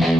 Hello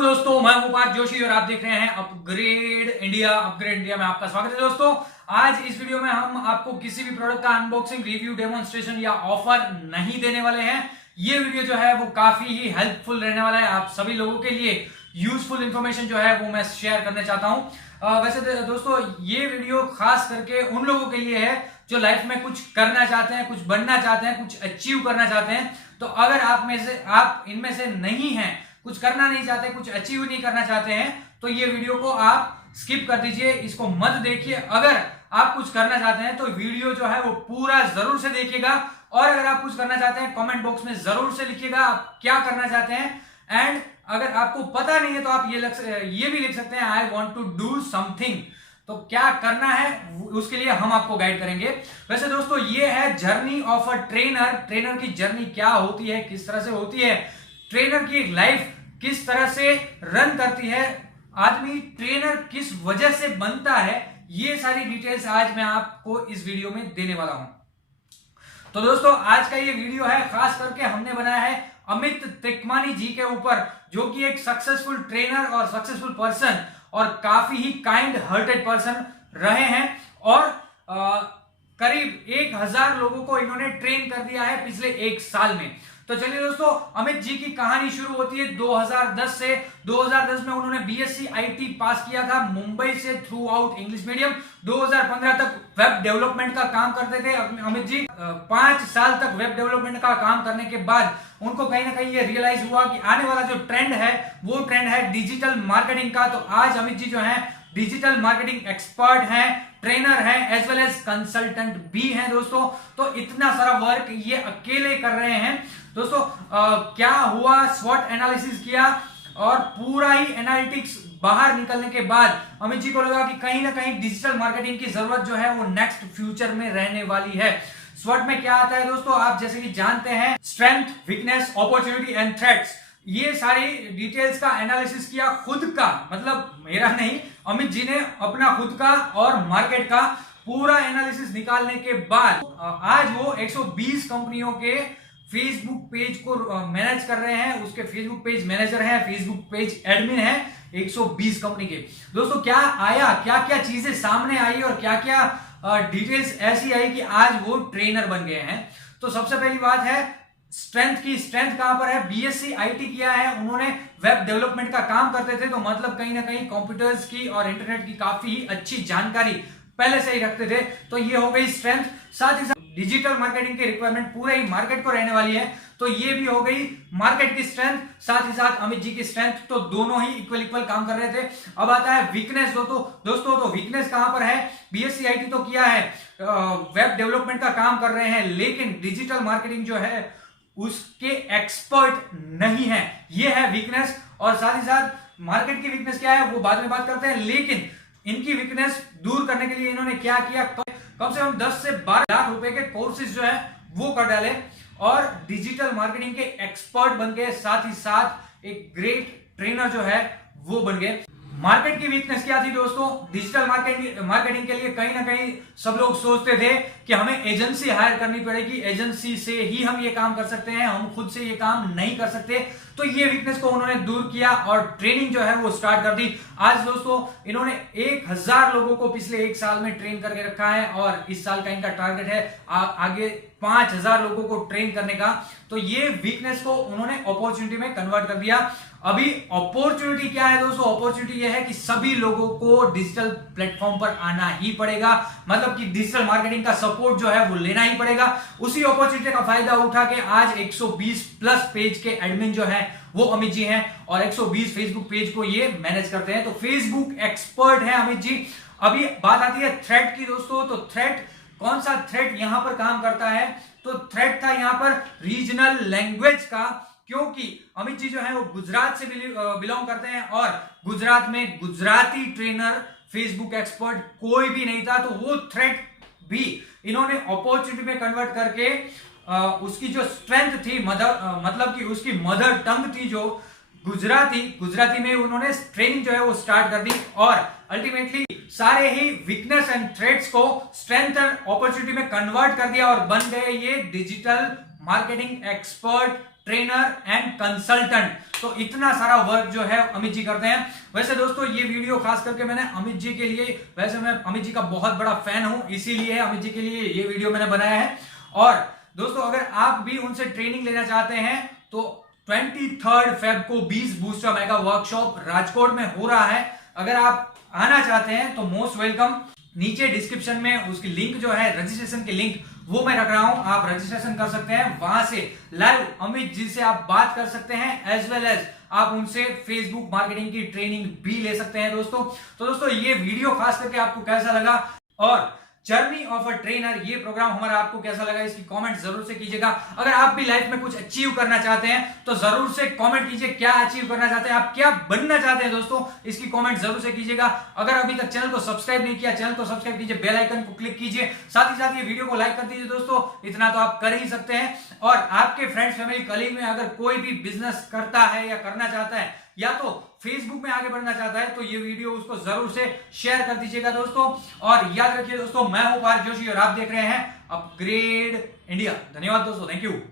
दोस्तों, मैं हूं पार्थ जोशी और आप देख रहे हैं अपग्रेड इंडिया में आपका स्वागत है। दोस्तों, आज इस वीडियो में हम आपको किसी भी प्रोडक्ट का अनबॉक्सिंग, रिव्यू, डेमोन्स्ट्रेशन या ऑफर नहीं देने वाले हैं। ये वीडियो जो है वो काफी ही हेल्पफुल रहने वाला है। आप सभी लोगों के लिए यूजफुल इंफॉर्मेशन जो है वो मैं शेयर करने चाहता हूं। वैसे दोस्तों, ये वीडियो खास करके उन लोगों के लिए है जो लाइफ में कुछ करना चाहते हैं, कुछ बनना चाहते हैं, कुछ अचीव करना चाहते हैं। तो अगर आप इनमें से नहीं हैं, कुछ करना नहीं चाहते, कुछ अचीव नहीं करना चाहते हैं, तो ये वीडियो को आप स्किप कर दीजिए, इसको मत देखिए। अगर आप कुछ करना चाहते हैं तो वीडियो जो है वो पूरा जरूर से देखिएगा। और अगर आप कुछ करना चाहते हैं, कमेंट बॉक्स में जरूर से लिखिएगा आप क्या करना चाहते हैं। एंड अगर आपको पता नहीं है तो आप ये भी लिख सकते हैं, I want to do something. तो क्या करना है उसके लिए हम आपको गाइड करेंगे। वैसे दोस्तों, ये है जर्नी ऑफ अ ट्रेनर की जर्नी क्या होती है, किस तरह से होती है, ट्रेनर की लाइफ किस तरह से रन करती है, आदमी ट्रेनर किस वजह से बनता है, ये सारी डिटेल्स आज मैं आपको इस वीडियो में देने वाला हूं। तो दोस्तों, आज का ये वीडियो है खास करके हमने बनाया है अमित त्रिकमानी जी के ऊपर, जो कि एक सक्सेसफुल ट्रेनर और सक्सेसफुल पर्सन और काफी ही काइंड हार्टेड पर्सन रहे हैं। और करीब 1000 लोगों को इन्होंने ट्रेन कर दिया है पिछले 1 साल में। तो चलिए दोस्तों, अमित जी की कहानी शुरू होती है 2010 से। 2010 में उन्होंने बीएससी आईटी पास किया था मुंबई से, थ्रू आउट इंग्लिश मीडियम। 2015 तक वेब डेवलपमेंट का काम करते थे अमित जी। 5 साल तक वेब डेवलपमेंट का काम करने के बाद उनको कहीं ना कहीं ये रियलाइज हुआ कि आने वाला जो ट्रेंड है वो ट्रेंड है डिजिटल मार्केटिंग का। तो आज अमित जी जो है डिजिटल मार्केटिंग एक्सपर्ट हैं, ट्रेनर हैं, एज वेल एज कंसल्टेंट भी हैं दोस्तों। तो इतना सारा वर्क ये अकेले कर रहे हैं दोस्तों। क्या हुआ, स्वॉट एनालिसिस किया और पूरा ही एनालिटिक्स बाहर निकलने के बाद अमित जी को लगा कि कहीं ना कहीं डिजिटल मार्केटिंग की जरूरत जो है वो नेक्स्ट फ्यूचर में रहने वाली है। स्वॉट में क्या आता है दोस्तों, आप जैसे कि जानते हैं, strength, weakness, opportunity and threats. ये सारी डिटेल्स का एनालिसिस किया खुद का, मतलब मेरा नहीं, अमित जी ने अपना खुद का और मार्केट का पूरा एनालिसिस निकालने के बाद आज वो 120 कंपनियों के फेसबुक पेज को मैनेज कर रहे हैं। उसके फेसबुक पेज मैनेजर हैं, फेसबुक पेज एडमिन हैं 120 कंपनी के। दोस्तों, क्या आया, क्या क्या चीजें सामने आई और क्या क्या डिटेल्स ऐसी आई कि आज वो ट्रेनर बन गए हैं। तो सबसे पहली बात है स्ट्रेंथ की। स्ट्रेंथ कहां पर है, बीएससी आईटी किया है उन्होंने, वेब डेवलपमेंट का काम करते थे, तो मतलब कहीं ना कहीं कंप्यूटर्स की और इंटरनेट की काफी अच्छी जानकारी पहले से ही रखते थे। तो ये हो गई स्ट्रेंथ। साथ ही साथ डिजिटल मार्केटिंग की रिक्वायरमेंट पूरे ही मार्केट को रहने वाली है, तो ये भी हो गई मार्केट की स्ट्रेंथ। साथ ही साथ अमित जी की स्ट्रेंथ, तो दोनों ही इक्वल काम कर रहे थे। अब आता है वीकनेस दोस्तों। तो वीकनेस कहां पर है, बीएससी आईटी तो किया है, वेब डेवलपमेंट का काम कर रहे हैं, लेकिन डिजिटल मार्केटिंग जो है उसके एक्सपर्ट नहीं है, ये है वीकनेस। और साथ ही साथ मार्केट की वीकनेस क्या है वो बाद में बात करते हैं, लेकिन इनकी वीकनेस दूर करने के लिए इन्होंने क्या किया, कम से कम 10 से 12 लाख रुपए के कोर्सेज जो है वो कर डाले और डिजिटल मार्केटिंग के एक्सपर्ट बन गए। साथ ही साथ एक ग्रेट ट्रेनर जो है वो बन गए। मार्केट की वीकनेस क्या थी दोस्तों, डिजिटल मार्केटिंग के लिए कहीं ना कहीं सब लोग सोचते थे कि हमें एजेंसी हायर करनी पड़ेगी, एजेंसी से ही हम ये काम कर सकते हैं, हम खुद से ये काम नहीं कर सकते। तो ये वीकनेस को उन्होंने दूर किया और ट्रेनिंग जो है वो स्टार्ट कर दी। आज दोस्तों इन्होंने 1000 लोगों को पिछले 1 साल में ट्रेन करके रखा है और इस साल का इनका टारगेट है आगे 5000 लोगों को ट्रेन करने का। तो ये वीकनेस को उन्होंने अपॉर्चुनिटी में कन्वर्ट कर दिया। अभी अपॉर्चुनिटी क्या है दोस्तों, अपॉर्चुनिटी यह है कि सभी लोगों को डिजिटल प्लेटफॉर्म पर आना ही पड़ेगा, मतलब कि डिजिटल मार्केटिंग का सपोर्ट जो है वो लेना ही पड़ेगा। उसी अपॉर्चुनिटी का फायदा उठा के आज 120 प्लस पेज के एडमिन जो है वो अमित जी हैं और 120 फेसबुक पेज को ये मैनेज करते हैं। तो फेसबुक एक्सपर्ट है अमित जी। अभी बात आती है थ्रेट की दोस्तों। तो थ्रेट, कौन सा थ्रेट यहां पर काम करता है, तो थ्रेट था यहां पर रीजनल लैंग्वेज का, क्योंकि अमित जी जो है वो गुजरात से बिलोंग करते हैं और गुजरात में गुजराती ट्रेनर, फेसबुक एक्सपर्ट कोई भी नहीं था। तो वो थ्रेट भी इन्होंने अपॉर्चुनिटी में कन्वर्ट करके उसकी जो स्ट्रेंथ थी, मतलब कि उसकी मदर टंग थी जो गुजराती में उन्होंने ट्रेनिंग जो है वो स्टार्ट कर दी और अल्टीमेटली सारे ही वीकनेस एंड थ्रेट्स को स्ट्रेंथ एंड अपॉर्चुनिटी में कन्वर्ट कर दिया और बन गए ये digital marketing expert, trainer and consultant. तो इतना सारा वर्क जो है अमित जी करते हैं। वैसे दोस्तों ये वीडियो खास करके मैंने अमित जी के लिए, वैसे मैं अमित जी का बहुत बड़ा फैन हूं, इसीलिए अमित जी के लिए ये वीडियो मैंने बनाया है। और दोस्तों अगर आप भी उनसे ट्रेनिंग लेना चाहते हैं तो 23 फेब को 20 बूस्टर मेगा वर्कशॉप राजकोट में हो रहा है। अगर आप आना चाहते हैं तो मोस्ट वेलकम। नीचे डिस्क्रिप्शन में उसकी लिंक जो है, रजिस्ट्रेशन की लिंक, वो मैं रख रहा हूं, आप रजिस्ट्रेशन कर सकते हैं। वहां से लाइव अमित जी से आप बात कर सकते हैं, एज वेल एज आप उनसे फेसबुक मार्केटिंग की ट्रेनिंग भी ले सकते हैं दोस्तों। तो दोस्तों ये वीडियो खास करके आपको कैसा लगा और जर्नी ऑफ अ ट्रेनर ये प्रोग्राम हमारा आपको कैसा लगा, इसकी कमेंट जरूर से कीजिएगा। अगर आप भी लाइफ में कुछ अचीव करना चाहते हैं तो जरूर से कमेंट कीजिए, क्या अचीव करना चाहते हैं, आप क्या बनना चाहते हैं दोस्तों, इसकी कमेंट जरूर से कीजिएगा। अगर अभी तक चैनल को सब्सक्राइब नहीं किया, चैनल को सब्सक्राइब कीजिए, बेल आइकन को क्लिक कीजिए, साथ ही साथ ये वीडियो को लाइक कर दीजिए दोस्तों। इतना तो आप कर ही सकते हैं। और आपके फ्रेंड्स, फैमिली, कलीग में अगर कोई भी बिजनेस करता है या करना चाहता है या तो फेसबुक में आगे बढ़ना चाहता है तो ये वीडियो उसको जरूर से शेयर कर दीजिएगा दोस्तों। और याद रखिए दोस्तों, मैं हूं पार्थ जोशी और आप देख रहे हैं अपग्रेड इंडिया। धन्यवाद दोस्तों, थैंक यू।